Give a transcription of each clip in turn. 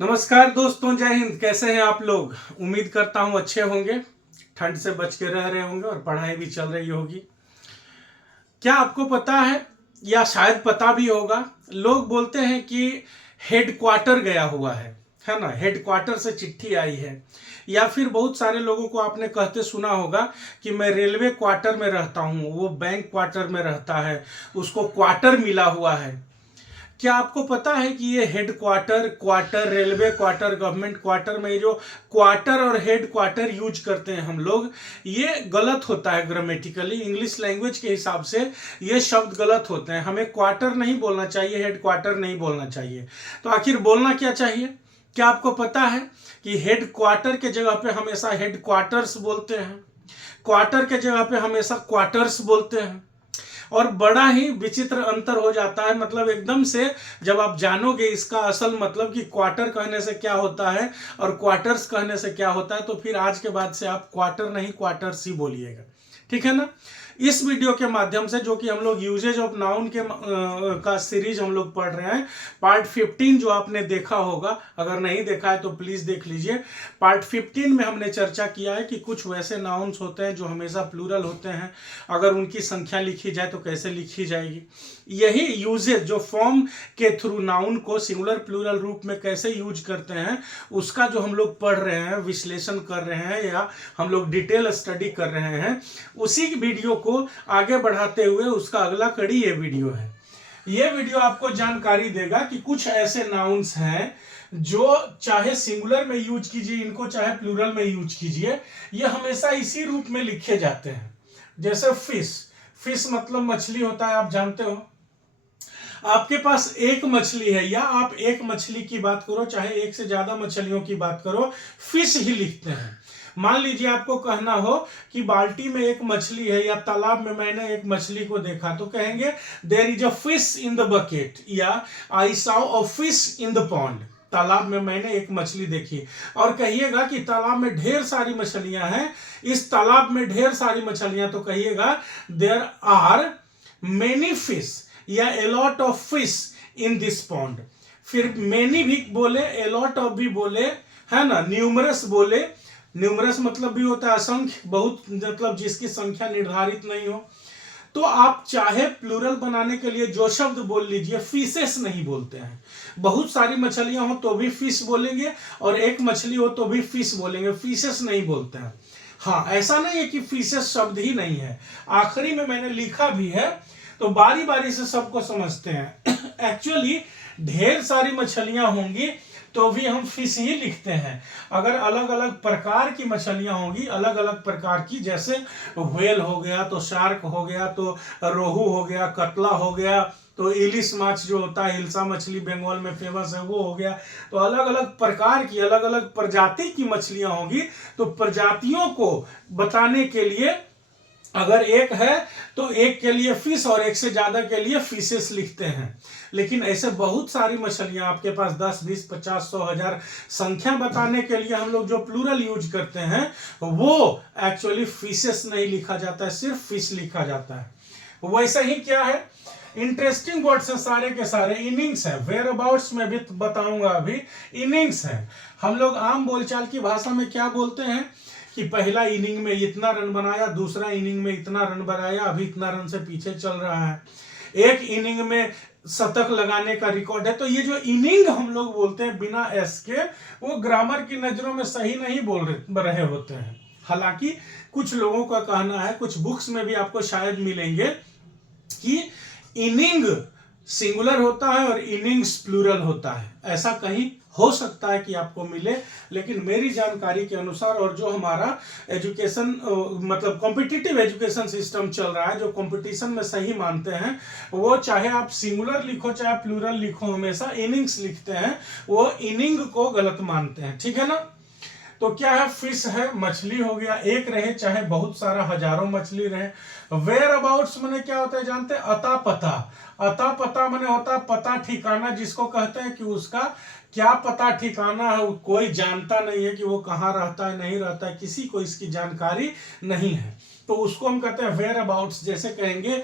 नमस्कार दोस्तों, जय हिंद। कैसे हैं आप लोग? उम्मीद करता हूं अच्छे होंगे, ठंड से बच के रह रहे होंगे और पढ़ाई भी चल रही होगी। क्या आपको पता है या शायद पता भी होगा, लोग बोलते हैं कि हेडक्वार्टर गया हुआ है ना, हेडक्वार्टर से चिट्ठी आई है। या फिर बहुत सारे लोगों को आपने कहते सुना होगा कि मैं रेलवे क्वार्टर में रहता हूं, वो बैंक क्वार्टर में रहता है, उसको क्वार्टर मिला हुआ है। क्या आपको पता है कि ये head quarter, quarter, railway quarter, government quarter में जो क्वार्टर और हेड क्वार्टर यूज करते हैं हम लोग, ये गलत होता है ग्रामेटिकली। इंग्लिश लैंग्वेज के हिसाब से ये शब्द गलत होते हैं। हमें क्वार्टर नहीं बोलना चाहिए, हेड क्वार्टर नहीं बोलना चाहिए। तो आखिर बोलना क्या चाहिए? क्या आपको पता है कि हेड क्वार्टर के जगह पे हमेशा हेड क्वार्टर्स बोलते हैं, क्वार्टर के जगह पे हमेशा क्वार्टर्स बोलते हैं। और बड़ा ही विचित्र अंतर हो जाता है, मतलब एकदम से जब आप जानोगे इसका असल मतलब कि क्वार्टर कहने से क्या होता है और क्वार्टर्स कहने से क्या होता है, तो फिर आज के बाद से आप क्वार्टर नहीं क्वार्टर्स ही बोलिएगा, ठीक है ना। इस वीडियो के माध्यम से, जो कि हम लोग यूजेज ऑफ नाउन के का सीरीज हम लोग पढ़ रहे हैं, पार्ट 15 जो आपने देखा होगा, अगर नहीं देखा है तो प्लीज देख लीजिए। पार्ट 15 में हमने चर्चा किया है कि कुछ वैसे नाउन्स होते हैं जो हमेशा प्लूरल होते हैं, अगर उनकी संख्या लिखी जाए तो कैसे लिखी जाएगी। यही यूजेज जो फॉर्म के थ्रू नाउन को सिंगुलर प्लूरल रूप में कैसे यूज करते हैं, उसका जो हम लोग पढ़ रहे हैं, विश्लेषण कर रहे हैं या हम लोग डिटेल स्टडी कर रहे हैं, उसी वीडियो को आगे बढ़ाते हुए उसका अगला कड़ी ये वीडियो है। ये वीडियो आपको जानकारी देगा कि कुछ ऐसे नाउन्स हैं जो चाहे सिंगुलर में यूज कीजिए इनको, चाहे प्लूरल में यूज कीजिए, ये हमेशा इसी रूप में लिखे जाते हैं। जैसे फिश, फिश मतलब मछली होता है, आप जानते हो। आपके पास एक मछली है या आप एक मछली की बात करो, चाहे एक से ज्यादा मछलियों की बात करो, फिश ही लिखते हैं। मान लीजिए आपको कहना हो कि बाल्टी में एक मछली है या तालाब में मैंने एक मछली को देखा, तो कहेंगे there is a fish in the bucket, या I saw a fish in the pond. तालाब में मैंने एक मछली देखी। और कहिएगा कि तालाब में ढेर सारी मछलियां हैं, इस तालाब में ढेर सारी मछलियां, तो कहिएगा देयर आर मेनी फिश या a lot of fish in this pond. फिर मेनी भी बोले, ए लॉट ऑफ भी बोले, है ना, न्यूमरस बोले। न्यूमरस मतलब भी होता है असंख्य, बहुत, मतलब जिसकी संख्या निर्धारित नहीं हो। तो आप चाहे प्लूरल बनाने के लिए जो शब्द बोल लीजिए, फिशेस नहीं बोलते हैं। बहुत सारी मछलियां हो तो भी फिश बोलेंगे और एक मछली हो तो भी फिश बोलेंगे, फिशेस नहीं बोलते हैं। हाँ, ऐसा नहीं है कि फिशेस शब्द ही नहीं है, आखिरी में मैंने लिखा भी है, तो बारी बारी से सबको समझते हैं। एक्चुअली ढेर सारी मछलियां होंगी तो भी हम फिश ही लिखते हैं। अगर अलग अलग प्रकार की मछलियां होंगी, अलग अलग प्रकार की, जैसे व्हेल हो गया तो शार्क हो गया, तो रोहू हो गया, कतला हो गया, तो इलिश माछ जो होता है, हिल्सा मछली बंगाल में फेमस है, वो हो गया। तो अलग अलग प्रकार की, अलग अलग प्रजाति की मछलियां होंगी, तो प्रजातियों को बताने के लिए अगर एक है तो एक के लिए फिश और एक से ज्यादा के लिए फिशेस लिखते हैं। लेकिन ऐसे बहुत सारी मछलियां आपके पास 10, 20, 50, 100, 1000 संख्या बताने के लिए हम लोग जो प्लूरल यूज करते हैं, वो एक्चुअली फिशेस नहीं लिखा जाता है, सिर्फ फिश लिखा जाता है। वैसे ही क्या है, इंटरेस्टिंग वर्ड्स है सारे के सारे। इनिंग्स है, वेयर अबाउट्स में भी बताऊंगा अभी। इनिंग्स है, हम लोग आम बोलचाल की भाषा में क्या बोलते हैं कि पहला इनिंग में इतना रन बनाया, दूसरा इनिंग में इतना रन बनाया, अभी इतना रन से पीछे चल रहा है, एक इनिंग में शतक लगाने का रिकॉर्ड है। तो ये जो इनिंग हम लोग बोलते हैं बिना एस के, वो ग्रामर की नजरों में सही नहीं बोल रहे होते हैं। हालांकि कुछ लोगों का कहना है, कुछ बुक्स में भी आपको शायद मिलेंगे कि इनिंग सिंगुलर होता है और इनिंग्स प्लूरल होता है। ऐसा कहीं हो सकता है कि आपको मिले, लेकिन मेरी जानकारी के अनुसार और जो हमारा एजुकेशन, मतलब कॉम्पिटिटिव एजुकेशन सिस्टम चल रहा है, जो कंपटीशन में सही मानते हैं, वो चाहे आप सिंगुलर लिखो चाहे प्लूरल लिखो, हमेशा इनिंग्स लिखते हैं, वो इनिंग को गलत मानते हैं, ठीक है ना। तो क्या है, फिश है, मछली हो गया, एक रहे चाहे बहुत सारा हजारों मछली रहे। वेयर अबाउट्स मैंने क्या होता है जानते हैं? अता पता। अता पता मैंने होता है पता ठिकाना, जिसको कहते हैं कि उसका क्या पता ठिकाना है, कोई जानता नहीं है कि वो कहाँ रहता है, नहीं रहता है, किसी को इसकी जानकारी नहीं है, तो उसको हम कहते हैं वेयर अबाउट्स। जैसे कहेंगे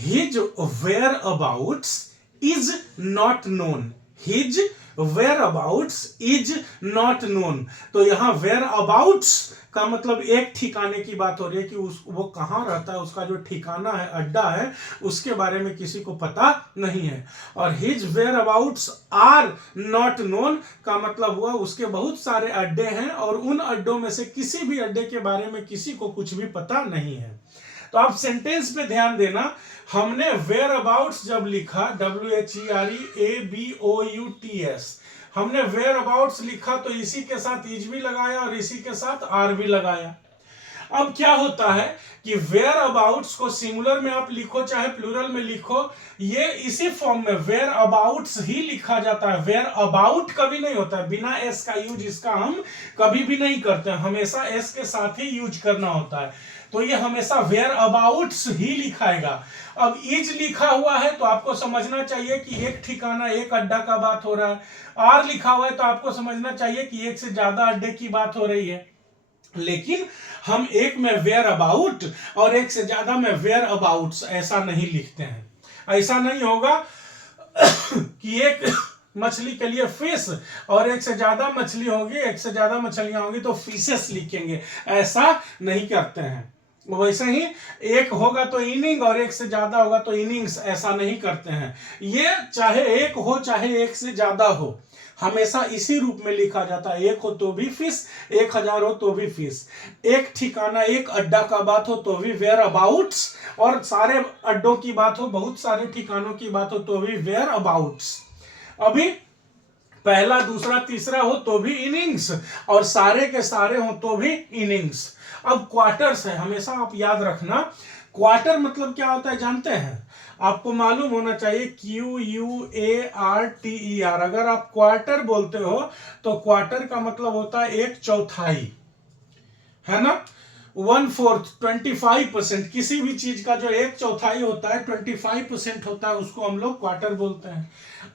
his whereabouts is not known, his whereabouts is not known. तो यहाँ वेयर अबाउट्स का मतलब एक ठिकाने की बात हो रही है कि वो कहाँ रहता है, उसका जो ठिकाना है, अड्डा है, उसके बारे में किसी को पता नहीं है। और his whereabouts are not known का मतलब हुआ उसके बहुत सारे अड्डे हैं और उन अड्डों में से किसी भी अड्डे के बारे में किसी को कुछ भी पता नहीं है। तो आप सेंटेंस पे ध्यान देना, हमने वेयर अबाउट्स जब लिखा WHEREABOUTS, हमने वेयर अबाउट्स लिखा तो इसी के साथ इज भी लगाया और इसी के साथ आर भी लगाया। अब क्या होता है कि वेयर अबाउट्स को सिंगुलर में आप लिखो चाहे प्लूरल में लिखो, ये इसी फॉर्म में वेयर अबाउट्स ही लिखा जाता है। वेयर अबाउट कभी नहीं होता है, बिना एस का यूज इसका हम कभी भी नहीं करते, हमेशा एस के साथ ही यूज करना होता है। तो ये हमेशा वेयर अबाउट्स ही लिखाएगा। अब इज लिखा हुआ है तो आपको समझना चाहिए कि एक ठिकाना, एक अड्डा का बात हो रहा है। आर लिखा हुआ है तो आपको समझना चाहिए कि एक से ज्यादा अड्डे की बात हो रही है। लेकिन हम एक में वेयर अबाउट और एक से ज्यादा में वेयर अबाउट्स ऐसा नहीं लिखते हैं। ऐसा नहीं होगा कि एक मछली के लिए फिश और एक से ज्यादा मछली होगी, एक से ज्यादा मछलियां होंगी तो फिशेस लिखेंगे, ऐसा नहीं करते हैं। वैसे ही एक होगा तो इनिंग और एक से ज्यादा होगा तो इनिंग्स, ऐसा नहीं करते हैं। ये चाहे एक हो चाहे एक से ज्यादा हो, हमेशा इसी रूप में लिखा जाता है। एक हो तो भी फिश, 1000 हो तो भी फिश, एक ठिकाना, एक अड्डा का बात हो तो भी वेयर अबाउट्स, और सारे अड्डों की बात हो, बहुत सारे ठिकानों की बात हो तो भी वेयर अबाउट्स। अभी पहला, दूसरा, तीसरा हो तो भी इनिंग्स, और सारे के सारे हो तो भी इनिंग्स। अब क्वार्टर्स है, हमेशा आप याद रखना, क्वार्टर मतलब क्या होता है जानते हैं? आपको मालूम होना चाहिए, QUARTER। अगर आप क्वार्टर बोलते हो तो क्वार्टर का मतलब होता है एक चौथाई, है ना? 1/4, 25%। किसी भी चीज का जो एक चौथाई होता है, 25% होता है, उसको हम लोग क्वार्टर बोलते हैं।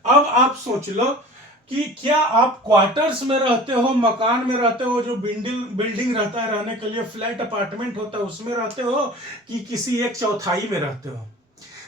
अब आप सोच लो कि क्या आप क्वार्टर्स में रहते हो, मकान में रहते हो, जो बिल्डिंग रहता है रहने के लिए, फ्लैट अपार्टमेंट होता है, उसमें रहते हो, कि किसी एक चौथाई में रहते हो?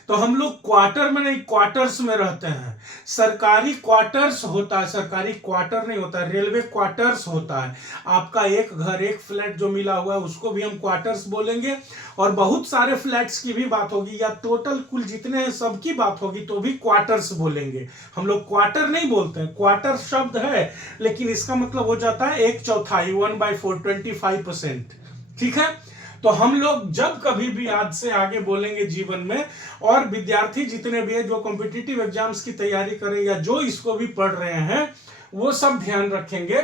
तो हम लोग क्वार्टर में नहीं, क्वार्टर्स में रहते हैं। सरकारी क्वार्टर्स होता है, सरकारी क्वार्टर नहीं होता है, रेलवे क्वार्टर्स होता है। आपका एक घर, एक फ्लैट जो मिला हुआ है उसको भी हम क्वार्टर्स बोलेंगे। और बहुत सारे फ्लैट्स की भी बात होगी या टोटल कुल जितने हैं सबकी बात होगी तो भी क्वार्टर्स बोलेंगे। हम लोग क्वार्टर नहीं बोलते हैं, क्वार्टर शब्द है लेकिन इसका मतलब हो जाता है एक चौथाई, 1/4, 25%। ठीक है? तो हम लोग जब कभी भी आज से आगे बोलेंगे जीवन में, और विद्यार्थी जितने भी हैं जो कॉम्पिटिटिव एग्जाम्स की तैयारी करें या जो इसको भी पढ़ रहे हैं, वो सब ध्यान रखेंगे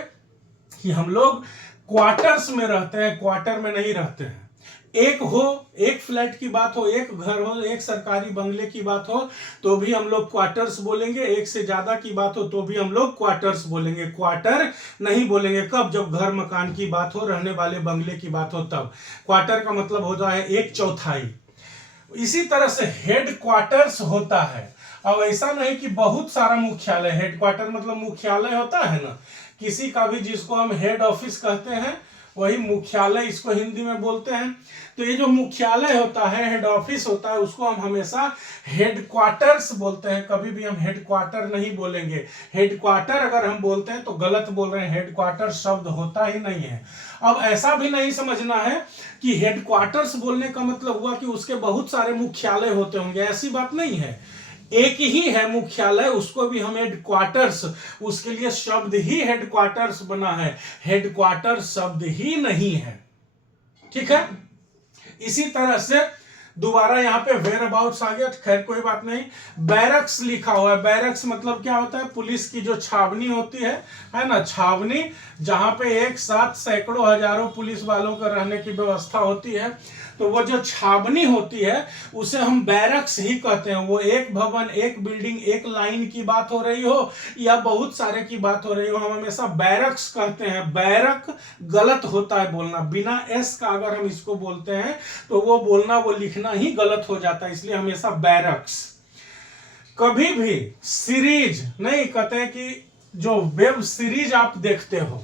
कि हम लोग क्वार्टर्स में रहते हैं, क्वार्टर में नहीं रहते हैं। एक हो, एक फ्लैट की बात हो, एक घर हो, एक सरकारी बंगले की बात हो तो भी हम लोग क्वार्टर्स बोलेंगे। एक से ज्यादा की बात हो तो भी हम लोग क्वार्टर्स बोलेंगे, क्वार्टर नहीं बोलेंगे। कब? जब घर मकान की बात हो, रहने वाले बंगले की बात हो, तब। क्वार्टर का मतलब होता है एक चौथाई। इसी तरह से हेड क्वार्टर्स होता है। अब ऐसा नहीं कि बहुत सारा मुख्यालय, हेड क्वार्टर मतलब मुख्यालय होता है ना किसी का भी, जिसको हम हेड ऑफिस कहते हैं, वही मुख्यालय इसको हिंदी में बोलते हैं। तो ये जो मुख्यालय होता है, हेड ऑफिस होता है, उसको हम हमेशा हेड क्वार्टर्स बोलते हैं, कभी भी हम हेड क्वार्टर नहीं बोलेंगे। हेड क्वार्टर अगर हम बोलते हैं तो गलत बोल रहे हैं, हेड क्वार्टर शब्द होता ही नहीं है। अब ऐसा भी नहीं समझना है कि हेड क्वार्टर्स बोलने का मतलब हुआ कि उसके बहुत सारे मुख्यालय होते होंगे, ऐसी बात नहीं है। एक ही है मुख्यालय, उसको भी हम हेड क्वार्टर्स, उसके लिए शब्द ही हेड क्वार्टर्स बना है, हेड क्वार्टर शब्द ही नहीं है। ठीक है? इसी तरह से दोबारा यहाँ पे वेयर अबाउट्स आ गया, खैर कोई बात नहीं। बैरक्स लिखा हुआ है, बैरक्स मतलब क्या होता है? पुलिस की जो छावनी होती है ना, छावनी, जहां पे एक साथ सैकड़ों हजारों पुलिस वालों का रहने की व्यवस्था होती है, तो वो जो छावनी होती है उसे हम बैरक्स ही कहते हैं। वो एक भवन, एक बिल्डिंग, एक लाइन की बात हो रही हो या बहुत सारे की बात हो रही हो, हम हमेशा बैरक्स कहते हैं। बैरक गलत होता है बोलना, बिना एस का अगर हम इसको बोलते हैं तो वो बोलना, वो लिखना ही गलत हो जाता है, इसलिए हमेशा बैरक्स। कभी भी सीरीज नहीं कहते हैं कि जो वेब सीरीज आप देखते हो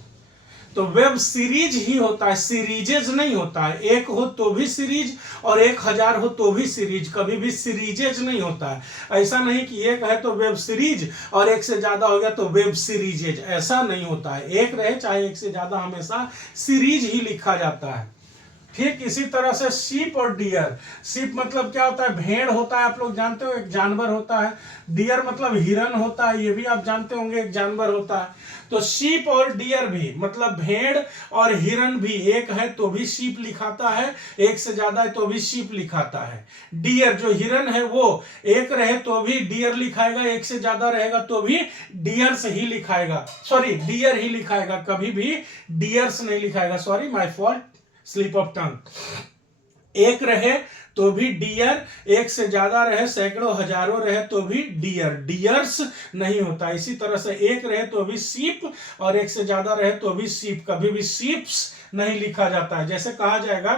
तो वेब सीरीज ही होता है, सीरीजेज नहीं होता है। एक हो तो भी सीरीज और 1000 हो तो भी सीरीज, कभी भी सीरीजेज नहीं होता है। ऐसा नहीं कि एक है तो वेब सीरीज और एक से ज्यादा हो गया तो वेब सीरीजेज, ऐसा नहीं होता है। एक रहे चाहे एक से ज्यादा, हमेशा सीरीज ही लिखा जाता है। ठीक इसी तरह से शीप और डियर। शीप मतलब क्या होता है, भेड़ होता है, आप लोग जानते हो, एक जानवर होता है। डियर मतलब हिरन होता है, ये भी आप जानते होंगे, एक जानवर होता है। तो शीप और डियर भी मतलब भेड़ और हिरन भी, एक है तो भी शीप लिखाता है, एक से ज्यादा है तो भी शीप लिखाता है। डियर जो हिरन है वो एक रहे तो भी डियर लिखाएगा, एक से ज्यादा रहेगा तो भी डियर्स ही लिखाएगा, सॉरी डियर ही लिखाएगा, कभी भी डियर्स नहीं लिखाएगा, sorry my fault, slip of tongue. एक रहे तो भी डियर, एक से ज्यादा रहे, सैकड़ों हजारों रहे तो भी डियर, डियर्स नहीं होता। इसी तरह से एक रहे तो भी शीप और एक से ज्यादा रहे तो भी शीप, कभी भी शीप्स नहीं लिखा जाता है। जैसे कहा जाएगा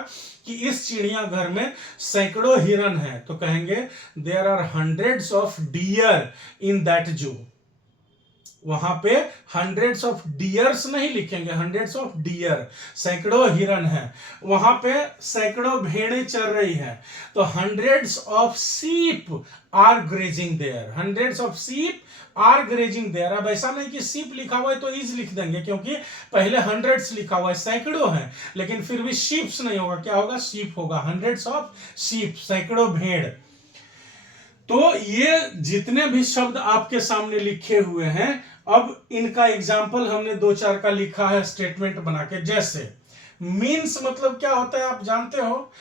कि इस चिड़ियाघर में सैकड़ों हिरन हैं, तो कहेंगे there are hundreds of deer in that zoo. वहां पे हंड्रेड्स ऑफ डियर्स नहीं लिखेंगे, हंड्रेड्स ऑफ डियर, सैकड़ों हिरन है। वहां पे सैकड़ों भेड़ें चर रही हैं, तो hundreds of sheep are grazing there, hundreds of sheep are grazing there. अब ऐसा नहीं कि शीप लिखा हुआ है तो इज लिख देंगे, क्योंकि पहले हंड्रेड्स लिखा हुआ है, सैकड़ों हैं, लेकिन फिर भी शीप्स नहीं होगा, क्या होगा, शीप होगा। हंड्रेड्स ऑफ शीप, सैकड़ों भेड़। तो ये जितने भी शब्द आपके सामने लिखे हुए हैं, अब इनका एग्जाम्पल हमने 2-4 का लिखा है स्टेटमेंट बना के। जैसे मीन्स मतलब क्या होता है आप जानते हो,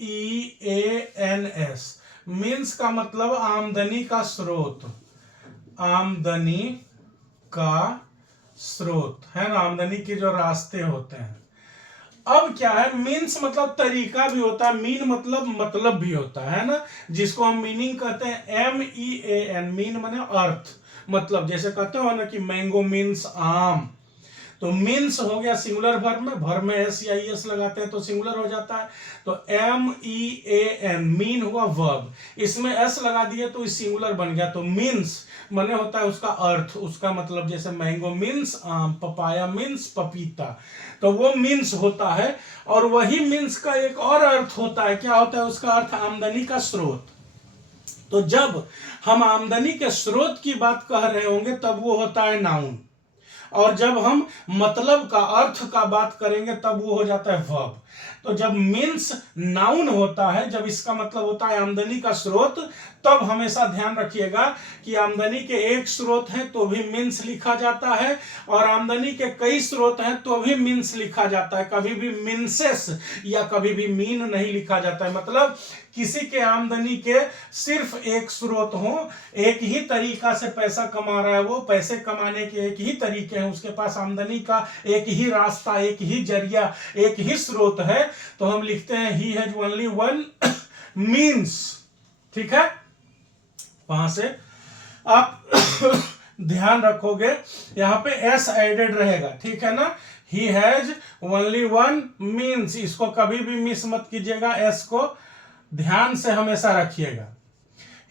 MEANS, मीन्स का मतलब आमदनी का स्रोत, आमदनी का स्रोत है ना, आमदनी के जो रास्ते होते हैं। अब क्या है, मीन्स मतलब तरीका भी होता है, मीन मतलब भी होता है ना, जिसको हम मीनिंग कहते हैं। MEAN, मीन माने अर्थ, मतलब जैसे कहते हो ना कि मैंगो मीन्स आम, तो मीन्स हो गया सिंगुलर वर्ब में एस या एस लगाते हैं तो सिंगुलर हो जाता है। तो MEAN मीन हुआ वर्ब, इसमें एस लगा दिए तो सिंगुलर बन गया। तो मीन्स माने होता है उसका अर्थ, उसका मतलब, जैसे मैंगो मीन्स आम, पपाया मीन्स पपीता, तो वो मीन्स होता है। और वही मीन्स का एक और अर्थ होता है, क्या होता है उसका अर्थ, आमदनी का स्रोत। तो जब हम आमदनी के स्रोत की बात कह रहे होंगे तब वो होता है नाउन, और जब हम मतलब का, अर्थ का बात करेंगे तब वो हो जाता है वर्ब। तो जब मीन्स नाउन होता है, जब इसका मतलब होता है आमदनी का स्रोत, तब हमेशा ध्यान रखिएगा कि आमदनी के एक स्रोत हैं तो भी मीन्स लिखा जाता है, और आमदनी के कई स्रोत हैं तो भी मीन्स लिखा जाता है। कभी भी मीन्सेस या कभी भी मीन नहीं लिखा जाता है। मतलब किसी के आमदनी के सिर्फ एक स्रोत हो, एक ही तरीका से पैसा कमा रहा है, वो पैसे कमाने के एक ही तरीके हैं, उसके पास आमदनी का एक ही रास्ता, एक ही जरिया, एक ही स्रोत है, तो हम लिखते हैं he has only one means. ठीक है, वहां से आप ध्यान रखोगे, यहां पे एस एडेड रहेगा, ठीक है ना। He has only one means, इसको कभी भी मिस मत कीजिएगा, एस को ध्यान से हमेशा रखिएगा।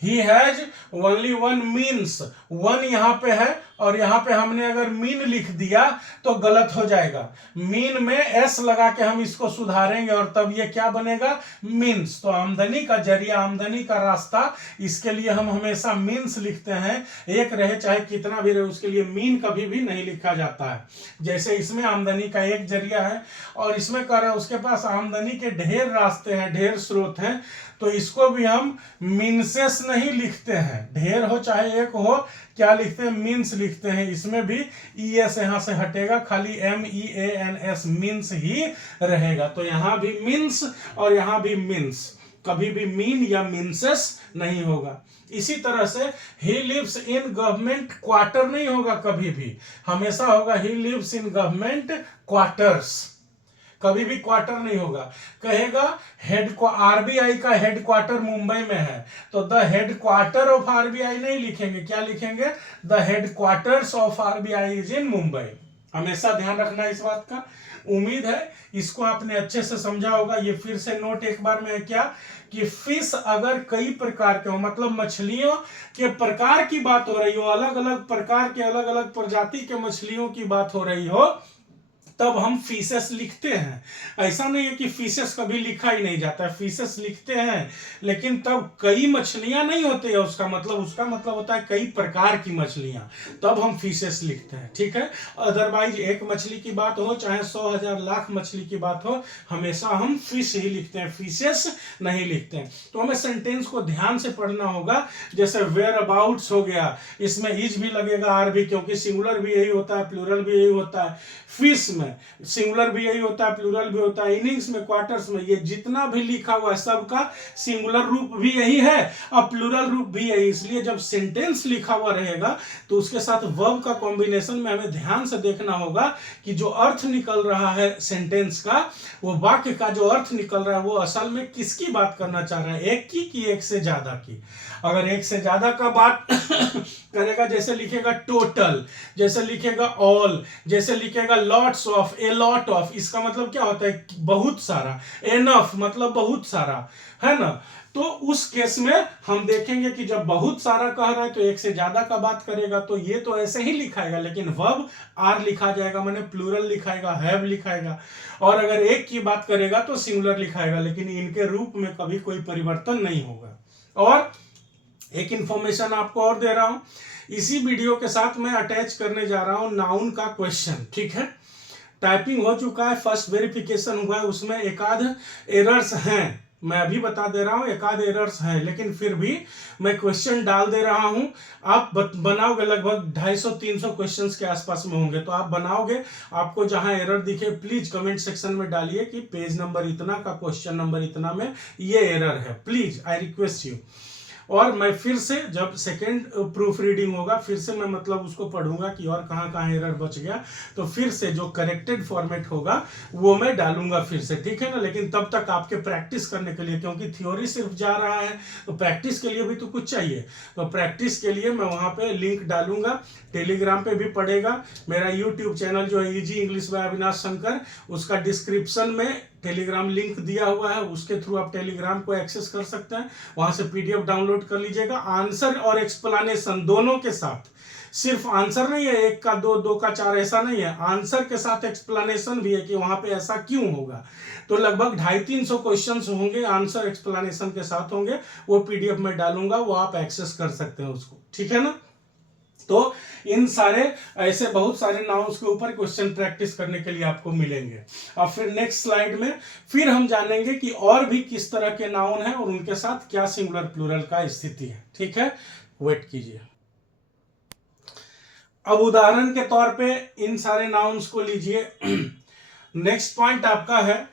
He has only one means, one यहां पे है और यहां पे हमने अगर मीन लिख दिया तो गलत हो जाएगा। मीन में एस लगा के हम इसको सुधारेंगे और तब ये क्या बनेगा, मीन्स। तो आमदनी का जरिया, आमदनी का रास्ता, इसके लिए हम हमेशा मीन्स लिखते हैं, एक रहे चाहे कितना भी रहे, उसके लिए मीन कभी भी नहीं लिखा जाता है। जैसे इसमें आमदनी का एक जरिया है और इसमें कह रहे हैं उसके पास आमदनी के ढेर रास्ते हैं, ढेर स्रोत हैं, तो इसको भी हम मीन्सेस नहीं लिखते हैं, ढेर हो चाहे एक हो, क्या लिखते हैं, मीन्स लिखते हैं। इसमें भी ES यहां से हटेगा, खाली MEANS मीन्स ही रहेगा। तो यहां भी मीन्स और यहां भी मीन्स, कभी भी मीन या मीन्सेस नहीं होगा। इसी तरह से ही लिव्स इन गवर्नमेंट क्वार्टर नहीं होगा, कभी भी हमेशा होगा ही लिव्स इन गवर्नमेंट क्वार्टर्स, कभी भी क्वार्टर नहीं होगा। कहेगा RBI का हेडक्वार्टर मुंबई में है, तो द हेडक्वार्टर ऑफ RBI नहीं लिखेंगे, क्या लिखेंगे, the headquarters of RBI is in Mumbai. हमेशा ध्यान रखना इस बात का। उम्मीद है इसको आपने अच्छे से समझा होगा। ये फिर से नोट एक बार में क्या, कि फिश अगर कई प्रकार के हो, मतलब मछलियों के प्रकार की बात हो रही हो, अलग अलग प्रकार के, अलग अलग प्रजाति के मछलियों की बात हो रही हो, तब हम फीसेस लिखते हैं। ऐसा नहीं है कि फीसेस कभी लिखा ही नहीं जाता है, फीसेस लिखते हैं, लेकिन तब कई मछलियां नहीं होती है उसका मतलब होता है कई प्रकार की मछलियां, तब हम फीसेस लिखते हैं, ठीक है। अदरवाइज एक मछली की बात हो चाहे 100,000 लाख मछली की बात हो, हमेशा हम फिश ही लिखते हैं, फीसेस नहीं लिखते हैं। तो हमें सेंटेंस को ध्यान से पढ़ना होगा। जैसे वेयर अबाउट्स हो गया, इसमें इज भी लगेगा, आर भी, क्योंकि सिंगुलर भी यही होता है, प्लूरल भी यही होता है। फिश में सिंगुलर भी यही होता है, प्लूरल भी होता है। इनिंग्स में, क्वार्टर्स में, ये जितना भी लिखा हुआ है सबका सिंगुलर रूप भी यही है और प्लूरल रूप भी यही। इसलिए जब सेंटेंस लिखा हुआ रहेगा तो उसके साथ वर्ब का कॉम्बिनेशन में हमें ध्यान से देखना होगा कि जो अर्थ निकल रहा है सेंटेंस का, वो वाक्य का जो अर्थ निकल रहा है वो असल में किसकी बात करना चाह रहा है, एक की कि एक से ज्यादा की। अगर एक से ज्यादा का बात करेगा, जैसे लिखेगा टोटल, जैसे लिखेगा ऑल, जैसे लिखेगा lots of, a lot of, इसका मतलब क्या होता है बहुत सारा, एनफ मतलब बहुत सारा, है ना। तो उस केस में हम देखेंगे कि जब बहुत सारा कह रहा है तो एक से ज्यादा का बात करेगा, तो ये तो ऐसे ही लिखाएगा, लेकिन वर्ब आर लिखा जाएगा, माने प्लूरल लिखाएगा, हैव लिखाएगा। और अगर एक की बात करेगा तो सिंगुलर लिखाएगा, लेकिन इनके रूप में कभी कोई परिवर्तन नहीं होगा। और एक इंफॉर्मेशन आपको और दे रहा हूं, इसी वीडियो के साथ मैं अटैच करने जा रहा हूं नाउन का क्वेश्चन, ठीक है। टाइपिंग हो चुका है, फर्स्ट वेरिफिकेशन हुआ है, उसमें एक आध एरर्स हैं, मैं अभी बता दे रहा हूं एक आध एरर्स हैं, लेकिन फिर भी मैं क्वेश्चन डाल दे रहा हूं। आप बनाओगे, लगभग 250-300 क्वेश्चंस के आसपास में होंगे, तो आप बनाओगे। आपको जहां एरर दिखे प्लीज कमेंट सेक्शन में डालिए कि पेज नंबर इतना का क्वेश्चन नंबर इतना में ये एरर है, प्लीज आई रिक्वेस्ट यू। और मैं फिर से जब सेकेंड प्रूफ रीडिंग होगा फिर से मैं मतलब उसको पढ़ूंगा कि और कहाँ कहाँ एरर बच गया, तो फिर से जो करेक्टेड फॉर्मेट होगा वो मैं डालूंगा फिर से, ठीक है ना। लेकिन तब तक आपके प्रैक्टिस करने के लिए, क्योंकि थ्योरी सिर्फ जा रहा है तो प्रैक्टिस के लिए भी तो कुछ चाहिए, तो प्रैक्टिस के लिए मैं वहाँ पे लिंक डालूंगा, टेलीग्राम पे भी पड़ेगा। मेरा यूट्यूब चैनल जो है easy English by Avinash Shankar, उसका डिस्क्रिप्शन में टेलीग्राम लिंक दिया हुआ है, उसके थ्रू आप टेलीग्राम को एक्सेस कर सकते हैं, वहां से पीडीएफ डाउनलोड कर लीजिएगा, आंसर और एक्सप्लेनेशन दोनों के साथ। सिर्फ आंसर नहीं है एक का दो, दो का चार, ऐसा नहीं है, आंसर के साथ एक्सप्लेनेशन भी है कि वहां पे ऐसा क्यों होगा। तो लगभग 250-300 क्वेश्चंस होंगे, आंसर एक्सप्लेनेशन के साथ होंगे, वो पीडीएफ में डालूंगा, वो आप एक्सेस कर सकते हैं उसको, ठीक है ना। तो इन सारे ऐसे बहुत सारे नाउन्स के ऊपर क्वेश्चन प्रैक्टिस करने के लिए आपको मिलेंगे। अब फिर नेक्स्ट स्लाइड में फिर हम जानेंगे कि और भी किस तरह के नाउन हैं और उनके साथ क्या सिंगुलर प्लूरल का स्थिति है, ठीक है। वेट कीजिए। अब उदाहरण के तौर पे इन सारे नाउन्स को लीजिए। नेक्स्ट पॉइंट आपका है,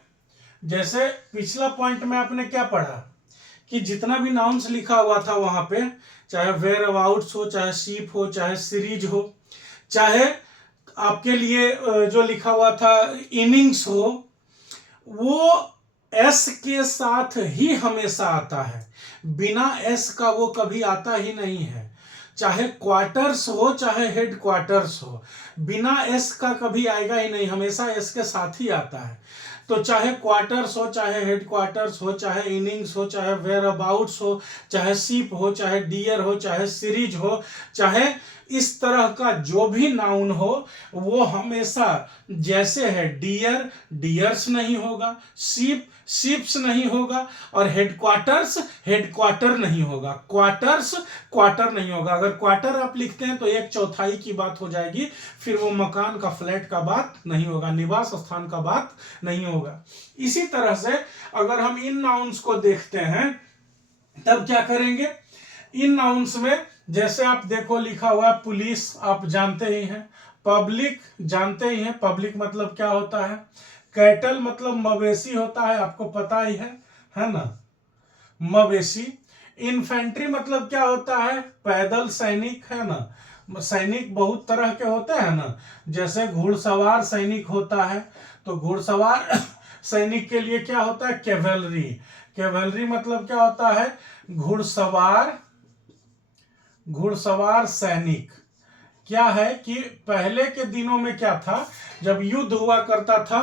जैसे पिछला पॉइंट में आपने क्या पढ़ा कि जितना भी नाउन्स लिखा हुआ था वहां पे, चाहे वेयर अबाउट्स हो, चाहे शीप हो, चाहे सीरीज हो, चाहे आपके लिए जो लिखा हुआ था इनिंग्स हो, वो एस के साथ ही हमेशा आता है, बिना एस का वो कभी आता ही नहीं है। चाहे क्वार्टर्स हो चाहे हेड क्वार्टर्स हो, बिना एस का कभी आएगा ही नहीं, हमेशा एस के साथ ही आता है। तो चाहे क्वार्टर्स हो, चाहे हेड क्वार्टर्स हो, चाहे इनिंग्स हो, चाहे वेयर अबाउट्स हो, चाहे शीप हो, चाहे डियर हो, चाहे सीरीज हो, चाहे इस तरह का जो भी नाउन हो, वो हमेशा जैसे है, डियर डियर्स नहीं होगा, शीप शिप्स नहीं होगा, और हेडक्वार्टर्स हेडक्वार्टर नहीं होगा, क्वार्टर्स क्वार्टर नहीं होगा। अगर क्वार्टर आप लिखते हैं तो 1/4 की बात हो जाएगी, फिर वो मकान का, फ्लैट का बात नहीं होगा, निवास स्थान का बात नहीं होगा। इसी तरह से अगर हम इन नाउन्स को देखते हैं तब क्या करेंगे, इन नाउन्स में जैसे आप देखो लिखा हुआ पुलिस, आप जानते ही हैं, पब्लिक जानते ही हैं, पब्लिक मतलब क्या होता है, कैटल मतलब मवेशी होता है, आपको पता ही है ना, मवेशी। इन्फेंट्री मतलब क्या होता है, पैदल सैनिक, है ना। सैनिक बहुत तरह के होते हैं ना, जैसे घुड़सवार सैनिक होता है, तो घुड़सवार सैनिक के लिए क्या होता है, कैवेलरी। कैवेलरी मतलब क्या होता है, घुड़सवार सैनिक। क्या है कि पहले के दिनों में क्या था, जब युद्ध हुआ करता था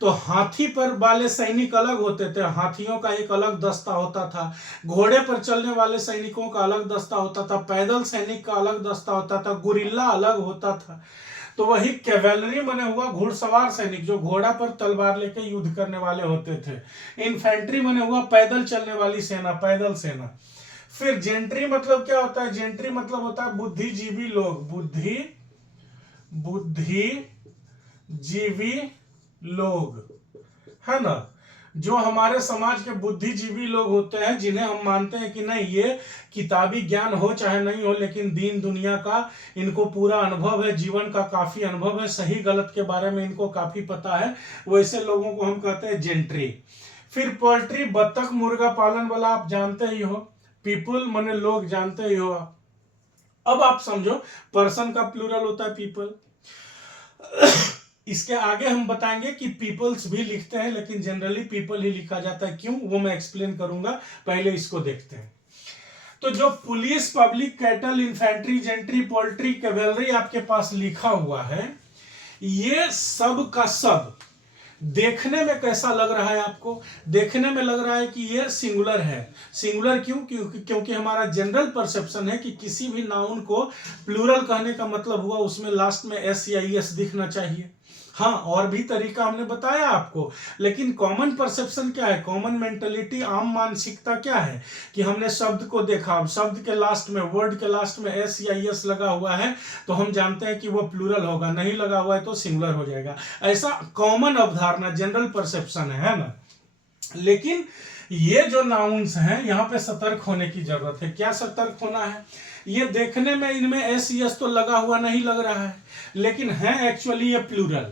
तो हाथी पर वाले सैनिक अलग होते थे, हाथियों का एक अलग दस्ता होता था, घोड़े पर चलने वाले सैनिकों का अलग दस्ता होता था, पैदल सैनिक का अलग दस्ता होता था, गुरिल्ला अलग होता था। तो वही कैवेलरी माने हुआ घुड़सवार सैनिक, जो घोड़ा पर तलवार लेके युद्ध करने वाले होते थे। इन्फेंट्री माने हुआ पैदल चलने वाली सेना, पैदल सेना। फिर जेंट्री मतलब क्या होता है? जेंट्री मतलब होता है बुद्धिजीवी लोग, बुद्धिजीवी लोग, है ना, जो हमारे समाज के बुद्धिजीवी लोग होते हैं, जिन्हें हम मानते हैं कि नहीं ये किताबी ज्ञान हो चाहे नहीं हो, लेकिन दीन दुनिया का इनको पूरा अनुभव है, जीवन का काफी अनुभव है, सही गलत के बारे में इनको काफी पता है, वैसे लोगों को हम कहते हैं जेंट्री। फिर पोल्ट्री, बत्तख मुर्गा पालन वाला आप जानते ही हो। पीपल माने लोग, जानते ही हो आप। अब आप समझो पर्सन का प्लूरल होता है पीपल। इसके आगे हम बताएंगे कि पीपल्स भी लिखते हैं, लेकिन जनरली पीपल ही लिखा जाता है, क्यों वो मैं एक्सप्लेन करूंगा, पहले इसको देखते हैं। तो जो police, public, cattle, infantry, gentry, poultry, cavalry आपके पास लिखा हुआ है, ये सब का सब देखने में कैसा लग रहा है आपको? देखने में लग रहा है कि ये सिंगुलर है। सिंगुलर क्यों? क्योंकि हमारा जनरल परसेप्शन है कि किसी भी नाउन को प्लूरल कहने का मतलब हुआ उसमें लास्ट में एस या एस दिखना चाहिए। हाँ, और भी तरीका हमने बताया आपको, लेकिन कॉमन परसेप्शन क्या है, कॉमन मेंटेलिटी, आम मानसिकता क्या है कि हमने शब्द को देखा, अब शब्द के लास्ट में, वर्ड के लास्ट में एस या एस लगा हुआ है तो हम जानते हैं कि वो प्लूरल होगा, नहीं लगा हुआ है तो सिंगुलर हो जाएगा। ऐसा कॉमन अवधारणा, जनरल परसेप्शन है ना। लेकिन ये जो नाउन्स हैं यहाँ पे सतर्क होने की जरूरत है। क्या सतर्क होना है? ये देखने में इनमें एस यस तो लगा हुआ नहीं लग रहा है, लेकिन है एक्चुअली ये प्लूरल।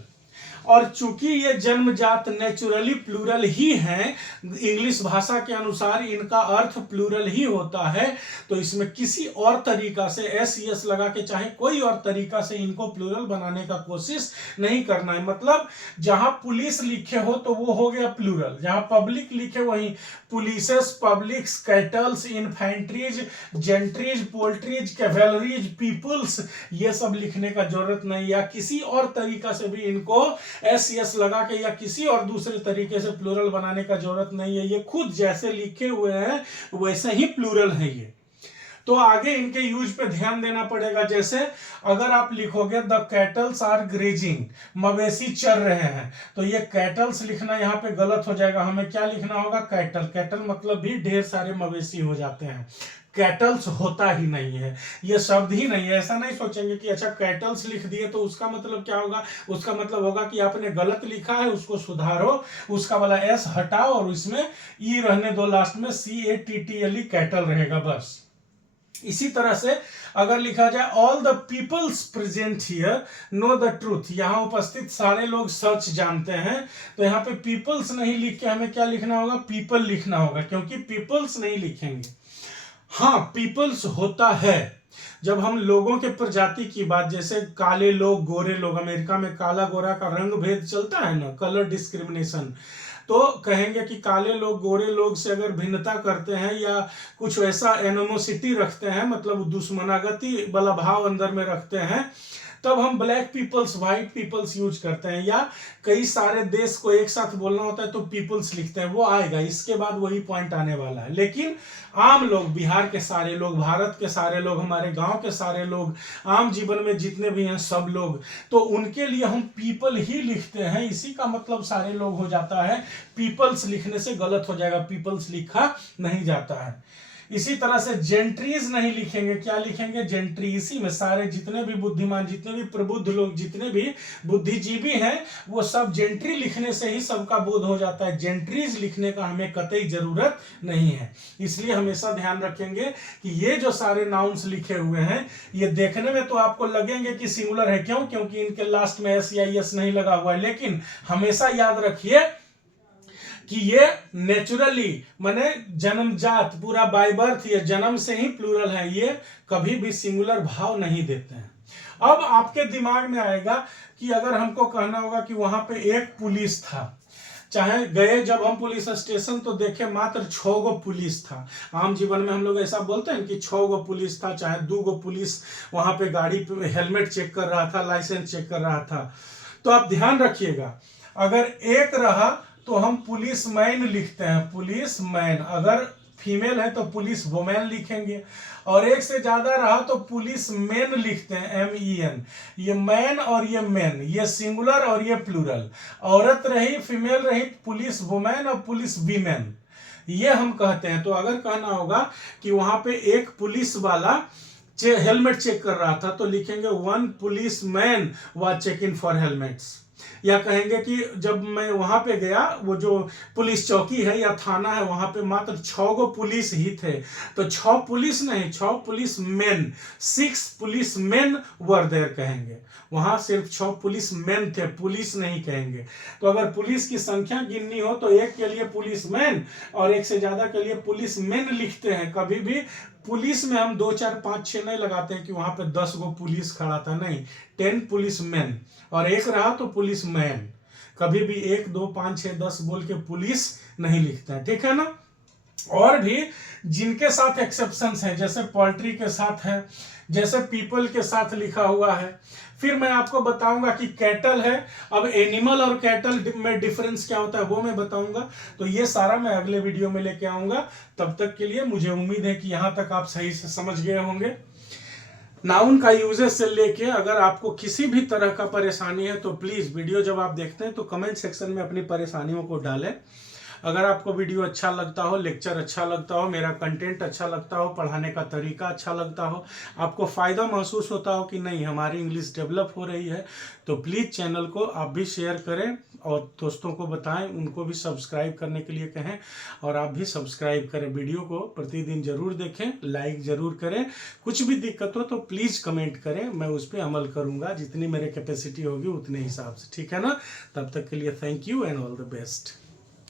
और चूंकि ये जन्मजात नेचुरली प्लूरल ही हैं, इंग्लिश भाषा के अनुसार इनका अर्थ प्लूरल ही होता है, तो इसमें किसी और तरीका से एस यस लगा के चाहे कोई और तरीका से इनको प्लूरल बनाने का कोशिश नहीं करना है। मतलब जहां पुलिस लिखे हो तो वो हो गया प्लूरल, जहां पब्लिक लिखे वहीं पुलिसेस, पब्लिक्स, कैटल्स, इन्फेंट्रीज, जेंट्रीज, पोल्ट्रीज, कैवेलरीज, पीपल्स, ये सब लिखने का जरूरत नहीं, या किसी और तरीका से भी इनको एस यस लगा के या किसी और दूसरे तरीके से प्लूरल बनाने का जरूरत नहीं है। ये खुद जैसे लिखे हुए हैं वैसे ही प्लूरल है ये। तो आगे इनके यूज पे ध्यान देना पड़ेगा। जैसे अगर आप लिखोगे द कैटल्स आर ग्रेजिंग, मवेशी चर रहे हैं, तो ये कैटल्स लिखना यहाँ पे गलत हो जाएगा। हमें क्या लिखना होगा? कैटल। कैटल मतलब भी ढेर सारे मवेशी हो जाते हैं, कैटल्स होता ही नहीं है, ये शब्द ही नहीं है। ऐसा नहीं सोचेंगे कि अच्छा कैटल्स लिख दिए तो उसका मतलब क्या होगा? उसका मतलब होगा कि आपने गलत लिखा है, उसको सुधारो, उसका वाला एस हटाओ और इसमें ई रहने दो, लास्ट में CATTLE, कैटल रहेगा बस। इसी तरह से अगर लिखा जाए all the peoples present here know the truth, यहाँ उपस्थित सारे लोग सच जानते हैं, तो यहाँ पे पीपल्स नहीं लिख के हमें क्या लिखना होगा? पीपल लिखना होगा, क्योंकि पीपल्स नहीं लिखेंगे। हाँ, पीपल्स होता है जब हम लोगों के प्रजाति की बात, जैसे काले लोग, गोरे लोग, अमेरिका में काला गोरा का रंग भेद चलता है ना, कलर डिस्क्रिमिनेशन, तो कहेंगे कि काले लोग गोरे लोग से अगर भिन्नता करते हैं या कुछ ऐसा एनिमोसिटी रखते हैं, मतलब दुश्मनागति वाला भाव अंदर में रखते हैं, तब हम black peoples, white peoples use करते हैं। या कई सारे देश को एक साथ बोलना होता है तो पीपल्स लिखते हैं, वो आएगा इसके बाद, वही पॉइंट आने वाला है। लेकिन आम लोग, बिहार के सारे लोग, भारत के सारे लोग, हमारे गांव के सारे लोग, आम जीवन में जितने भी हैं सब लोग, तो उनके लिए हम पीपल ही लिखते हैं। इसी का मतलब सारे लोग हो जाता है, पीपल्स लिखने से गलत हो जाएगा, पीपल्स लिखा नहीं जाता है। इसी तरह से जेंट्रीज नहीं लिखेंगे, क्या लिखेंगे? जेंट्री। इसी में सारे जितने भी बुद्धिमान, जितने भी प्रबुद्ध लोग, जितने भी बुद्धिजीवी हैं, वो सब जेंट्री लिखने से ही सबका बोध हो जाता है, जेंट्रीज लिखने का हमें कतई जरूरत नहीं है। इसलिए हमेशा ध्यान रखेंगे कि ये जो सारे नाउन्स लिखे हुए हैं, ये देखने में तो आपको लगेंगे कि सिंगुलर है, क्यों? क्योंकि इनके लास्ट में एस या एस नहीं लगा हुआ है, लेकिन हमेशा याद रखिए कि ये नेचुरली माने जन्मजात, पूरा बाय बर्थ, ये जन्म से ही प्लूरल है, ये कभी भी सिंगुलर भाव नहीं देते हैं। अब आपके दिमाग में आएगा कि अगर हमको कहना होगा कि वहां पे एक पुलिस था, चाहे गए जब हम पुलिस स्टेशन तो देखे मात्र 6 गो पुलिस था। आम जीवन में हम लोग ऐसा बोलते हैं कि 6 गो पुलिस था, चाहे 2 गो पुलिस वहां पे गाड़ी पे हेलमेट चेक कर रहा था, लाइसेंस चेक कर रहा था। तो आप ध्यान रखिएगा, अगर एक रहा तो हम पुलिस मैन लिखते हैं, पुलिस मैन। अगर फीमेल है तो पुलिस वुमेन लिखेंगे, और एक से ज्यादा रहा तो पुलिस मेन लिखते हैं, MEN। ये मैन और ये मेन, ये सिंगुलर और ये प्लूरल। औरत रही, फीमेल रही, पुलिस वुमेन और पुलिस वीमेन, ये हम कहते हैं। तो अगर कहना होगा कि वहां पे एक पुलिस वाला हेलमेट चेक कर रहा था, तो लिखेंगे 1 police man was checking for helmets. या कहेंगे कि जब मैं वहां पे गया, वो जो पुलिस चौकी है या थाना है, वहां पे मात्र 6 गो पुलिस ही थे, तो 6 पुलिस नहीं, 6 policeman, 6 policeman were there कहेंगे। वहां सिर्फ 6 पुलिस मैन थे, पुलिस नहीं कहेंगे। तो अगर पुलिस की संख्या गिननी हो तो एक के लिए पुलिस मैन और एक से ज्यादा के लिए पुलिस मैन लिखते हैं। कभी भी पुलिस में हम 2 4 5 6 नहीं लगाते हैं कि वहां पे 10 गो पुलिस खड़ा था, नहीं, 10 पुलिस मैन, और एक रहा तो पुलिस मैन। कभी भी 1 2 5 6 10 बोल के पुलिस नहीं लिखता है, ठीक है ना। और भी जिनके साथ एक्सेप्शंस हैं, जैसे पोल्ट्री के साथ है, जैसे पीपल के साथ लिखा हुआ है। फिर मैं आपको बताऊंगा कि कैटल है। अब एनिमल और कैटल में डिफरेंस क्या होता है वो मैं बताऊंगा। तो ये सारा मैं अगले वीडियो में लेके आऊंगा। तब तक के लिए मुझे उम्मीद है कि यहां तक आप सही से समझ गए होंगे। नाउन का यूजेज से लेके अगर आपको किसी भी तरह का परेशानी है तो प्लीज वीडियो जब आप देखते हैं तो कमेंट सेक्शन में अपनी परेशानियों को डालें। अगर आपको वीडियो अच्छा लगता हो, लेक्चर अच्छा लगता हो, मेरा कंटेंट अच्छा लगता हो, पढ़ाने का तरीका अच्छा लगता हो, आपको फ़ायदा महसूस होता हो कि नहीं हमारी इंग्लिश डेवलप हो रही है, तो प्लीज़ चैनल को आप भी शेयर करें और दोस्तों को बताएं, उनको भी सब्सक्राइब करने के लिए कहें और आप भी सब्सक्राइब करें। वीडियो को प्रतिदिन जरूर देखें, लाइक ज़रूर करें। कुछ भी दिक्कत हो तो प्लीज़ कमेंट करें, मैं उस पर अमल करूँगा जितनी मेरे कैपेसिटी होगी उतने हिसाब से, ठीक है ना। तब तक के लिए thank you and all the best.